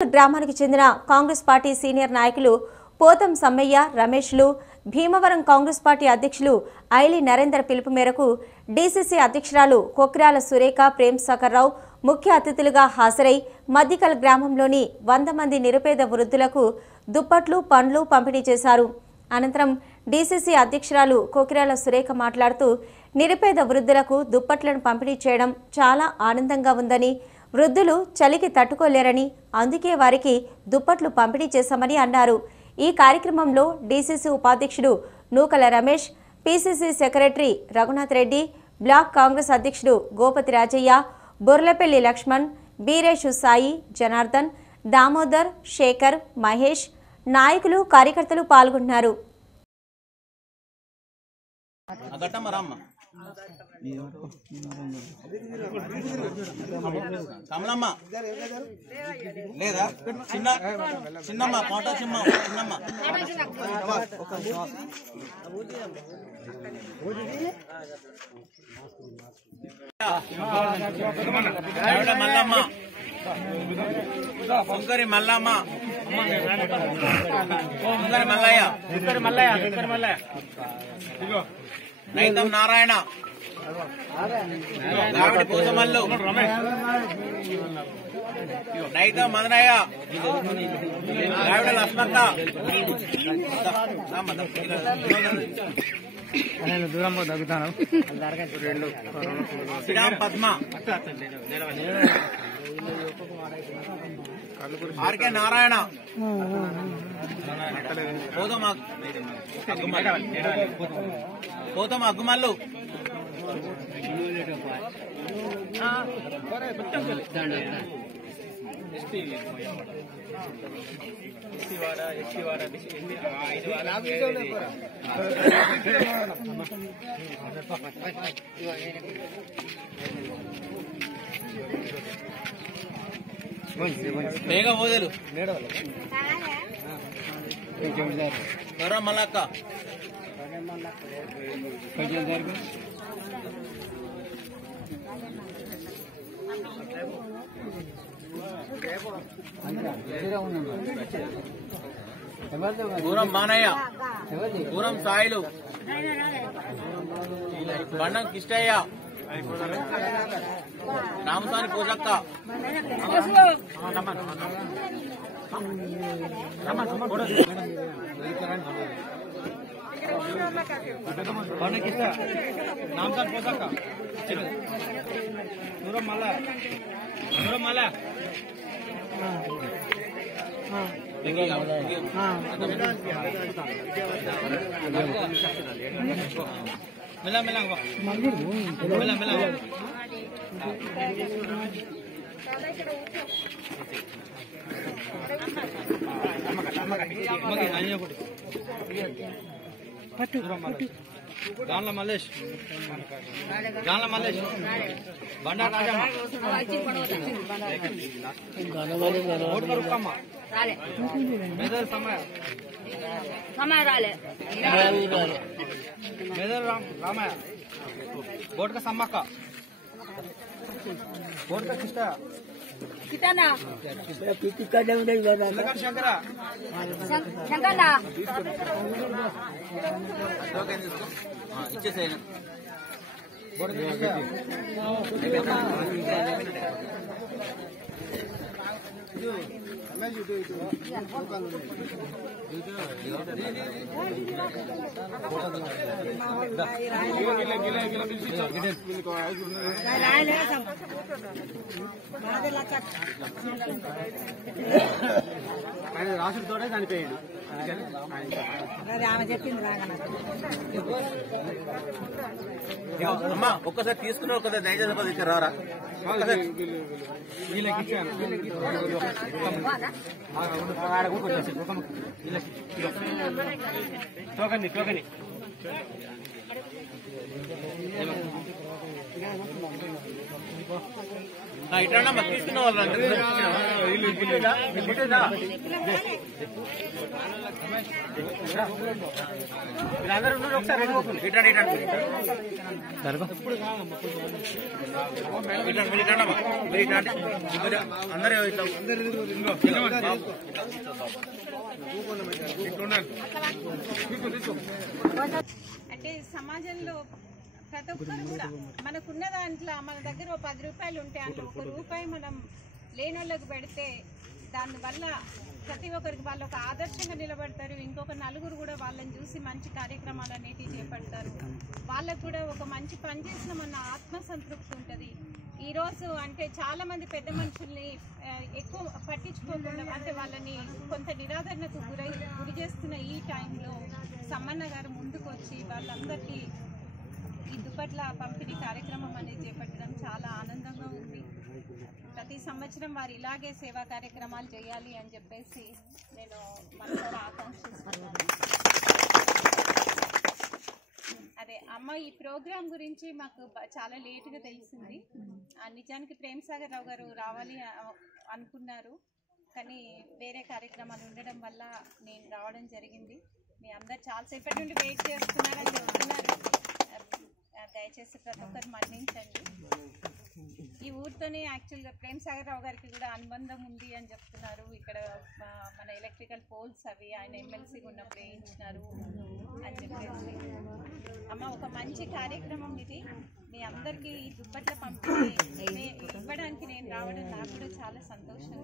గ్రామానికి చెందిన Congress party senior నాయకులు పోతం సమ్మయ్య రమేష్లు భీమవరం కాంగ్రెస్ పార్టీ అధ్యక్షులు ఐలి నరేందర్ పిలుపు మేరకు డీసీసీ అధ్యక్షురాలు కొక్రాల సురేఖ ప్రేమ్ సాగర్ రావు ముఖ్య అతిథులుగా హాజరై మద్దికల్ గ్రామంలోని 100 మంది నిరుపేద వృద్ధులకు దుప్పట్లు పండ్లు పంపిణీ చేశారు. అనంతరం డీసీసీ అధ్యక్షురాలు కొక్రాల సురేఖ మాట్లాడుతూ నిరుపేద వృద్ధులకు దుప్పట్లను పంపిణీ చేయడం చాలా ఆనందంగా ఉందని, వృద్ధులు చలికి తట్టుకోలేరని అందుకే వారికి దుప్పట్లు పంపిణీ చేశామని అన్నారు. ఈ కార్యక్రమంలో డీసీసీ ఉపాధ్యక్షుడు Nukala Ramesh, PCC secretary Raghunath Reddy, block Congress అధ్యక్షుడు గోపతి రాజయ్య, బొర్లపల్లి లక్ష్మణ్, బీరేషు సాయి, జనార్దన్, దామోదర్, శేఖర్, మహేష్, నాయకులు కార్యకర్తలు పాల్గొన్నారు. కమలమ్మ లేదా చిన్న చిన్నమ్మ కోట చిన్నమ్మ మల్లమ్మ శంకరి మల్లమ్మ శంకరి మల్లయ్య నైతం నారాయణ గావిడి పోసమల్లు నైతం మదనయ్య గావిడ లక్ష్మక్క దూరంలో తగ్గుతాను శ్రీరామ్ పద్మ ఆర్కే నారాయణ పోతం అగ్గుమల్లు ಬೇಗ ಓದಲು ಮಲ್ಲಕ್ಕ పూరం బానయ్య, పూరం సాయిలు, బండం కిష్టయ్య, రామసాని పూజక్క, రామసాని పూజక్క, దూరం మల్ల मिला मिला मिला मिला गानला मल्लेश बंडा राजा मेदर समय राले मेदर रामया बोट का सम्मक्क बोट का कितना शंकरा इच्छे రాసుడితోనే చనిపోయాడు. అమ్మా ఒక్కసారి తీసుకున్నావు కదా, దయచేసి రారా వీళ్ళకి ఇచ్చాను. టోకని ఇట్లా మాకు తీసుకున్న వాళ్ళు వీళ్ళందరూ ఒకసారి అందరూ అంటే సమాజంలో ప్రతి ఒక్కరు కూడా మనకున్న దాంట్లో మన దగ్గర 10 రూపాయలు ఉంటే అందులో 1 రూపాయి మనం లేనోళ్ళకి పెడితే దానివల్ల ప్రతి ఒక్కరికి వాళ్ళు ఒక ఆదర్శంగా నిలబడతారు. ఇంకొక నలుగురు కూడా వాళ్ళని చూసి మంచి కార్యక్రమాలు అనేటివి చేపడతారు. వాళ్ళకు కూడా ఒక మంచి పని చేసినామన్న ఆత్మసంతృప్తి ఉంటుంది. ఈరోజు అంటే చాలా మంది పెద్ద మనుషుల్ని ఎక్కువ పట్టించుకోకుండా అంటే వాళ్ళని కొంత నిరాదరణకు గురి చేస్తున్న ఈ టైంలో సమ్మన్న గారు ముందుకు వచ్చి వాళ్ళందరికీ ఈ దుప్పట్ల పంపిణీ కార్యక్రమం అనేది చేపట్టడం చాలా ఆనందంగా ఉంది. ప్రతి సంవత్సరం వారు ఇలాగే సేవా కార్యక్రమాలు చేయాలి అని చెప్పేసి నేను మనసారా ఆకాంక్షిస్తున్నాను. అదే అమ్మ ఈ ప్రోగ్రాం గురించి మాకు చాలా లేటుగా తెలిసింది. నిజానికి ప్రేమ్ సాగర్ రావు గారు రావాలి అనుకున్నారు, కానీ వేరే కార్యక్రమాలు ఉండడం వల్ల నేను రావడం జరిగింది. మీ అందరు చాలాసేపటి నుండి వెయిట్ చేస్తున్నారని చెప్తున్నారు. దయచేసి ప్రతి ఒక్కరు మన్నించండి. ఈ ఊరితోనే యాక్చువల్గా ప్రేమ్ సాగర్ రావు గారికి కూడా అనుబంధం ఉంది అని చెప్తున్నారు. ఇక్కడ మన ఎలక్ట్రికల్ పోల్స్ అవి ఆయన ఎమ్మెల్సీగా ఉన్నప్పుడు వేయించినారు అని చెప్పేసి. అమ్మ ఒక మంచి కార్యక్రమం ఇది. మీ అందరికీ ఈ దుప్పట్ల పంపిణీ ఇవ్వడానికి నేను రావడం నాకు కూడా చాలా సంతోషం.